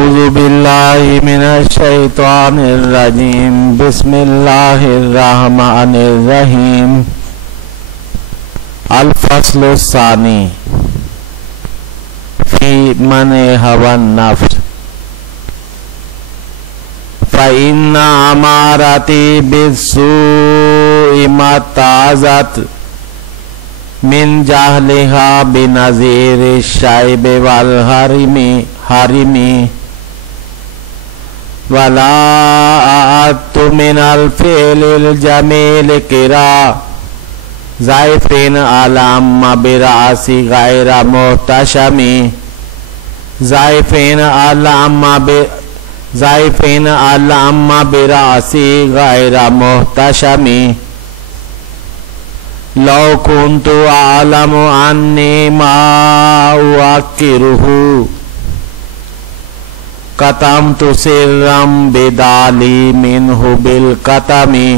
औज़ु बिल्लाहि मिनश शैतानिर रजीम। बिस्मिल्लाहिर रहमानिर रहीम। अल फस्लुस्सानी फी मने हवन नफ्स फ़इन्ना अमारती बिस्सूइ मताज़त मिन जाहलिहा बिनज़ीरि शाइबि वल हरिमी वला अअत्तु मिनल फ़िअलिल जमील किरा ज़ाइफ़िन अल्लम्मा बिरासी गैरा मुहतशमी ज़ाइफ़िन अल्लम्मा बिरासी गैरा मुहतशमी लौ कुन्तु आलमु अन्नी मा उअक्किरुहु कतमतु सिर्रम बिदाली मिन्हु बिल कतमी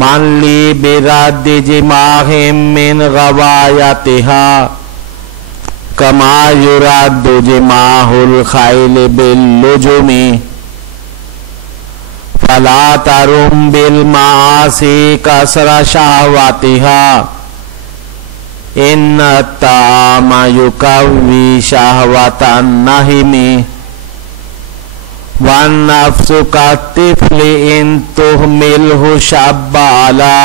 मनली बिरद्दि जिमाहिम मिन गवायतिहा कमा युरद्दु जिमाहुल खैल बिल लुजुमी फला तरुम बिल मासी कसरा शहवतिहा इन्न तामा युकव्वी शहवतन नहिमी वन नफ्सु कत्तिफ़्लि इन तुहमिलहु शब्बा अला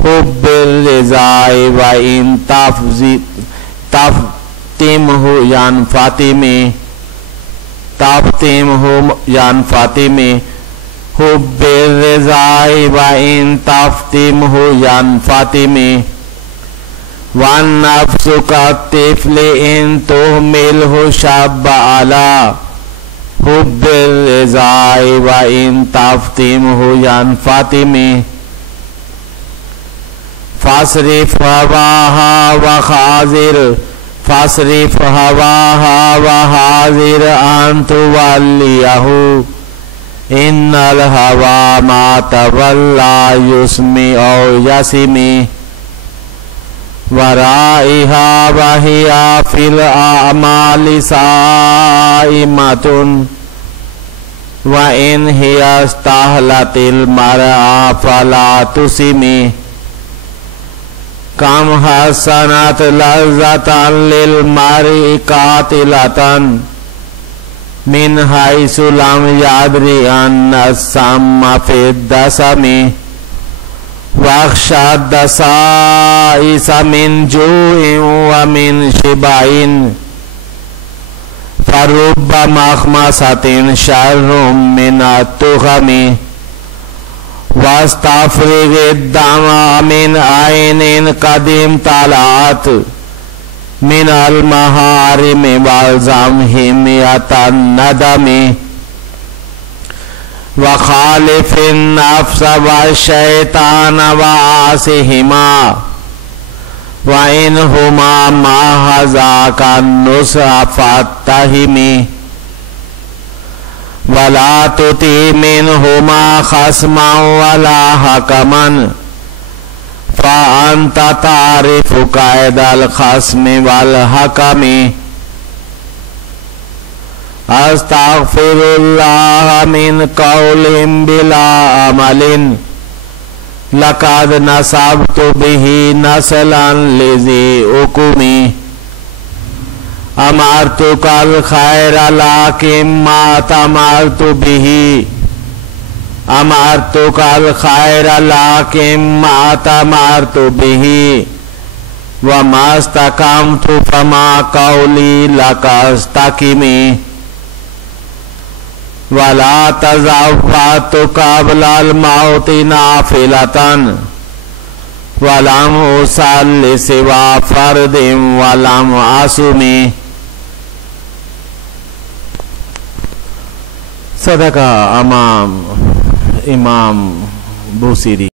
हुब्बिर रिज़ाई व इन तफ़तिमहु यानफ़ातिमी हुब्बिर रिज़ाई व इन तफ़तिमहु यानफ़ातिमी वन नफ्सु कत्तिफ़्लि इन तुहमिलहु शब्बा अला हुब्बिर रिज़ाई व इन तफ़तिमहु यानफ़ातिमी फ़ासरिफ़ हवाहा व हाज़िर अन तुवल्लियहु इन्नल हवा मा तवल्ला युस्मिउ यस्मी वराइहा वहिया फिल आमालि साइमतुन व इन हियस्तहलतिल मरआ फला तुसिमी कम हसनत लज़्ज़तन लिल मरइ कातिलतन मिन हैसु लम यद्रि अन्न सम्म फिद्दसमी वख्शद्दसाइस मिन जूइन व मिन शिबाइन फरुब्ब मखमसतिन शर्रुम मिनत्तुगमी वस्तफ़रिगिद्दमा मिन आइनिन कदीम तलात मिनल महारिमि वल्ज़म हिमियतन नदमी वखालिफिन नफ्स व शैतान व आसिहिमा व इनहुमा महज़ाका नुसअ फत्तहिमी वला तुति मिनहुमा खस्मन वला हकमन फ़अन्त तारिफ़ु कैदल खस्मि वल हकमी अस्तग़फ़िरुल्लाह मिन क़ौलिन बिला अमलिन लक़द नसबतु बिही नस्लन लिज़ी उकुमी अमरतुकल खैर लाकिन मा तमरतु बिही अमरतुकल खैर लाकिन मा तमरतु बिही व मस्तक़मतु फमा क़ौली लकस्तक़िमी वला तज़व्वतु क़ब्लल मौति नाफ़िलतन वलम उसल्लि सिवा फ़र्दिन वलम आसुमी। सदका इमाम बूसीरी।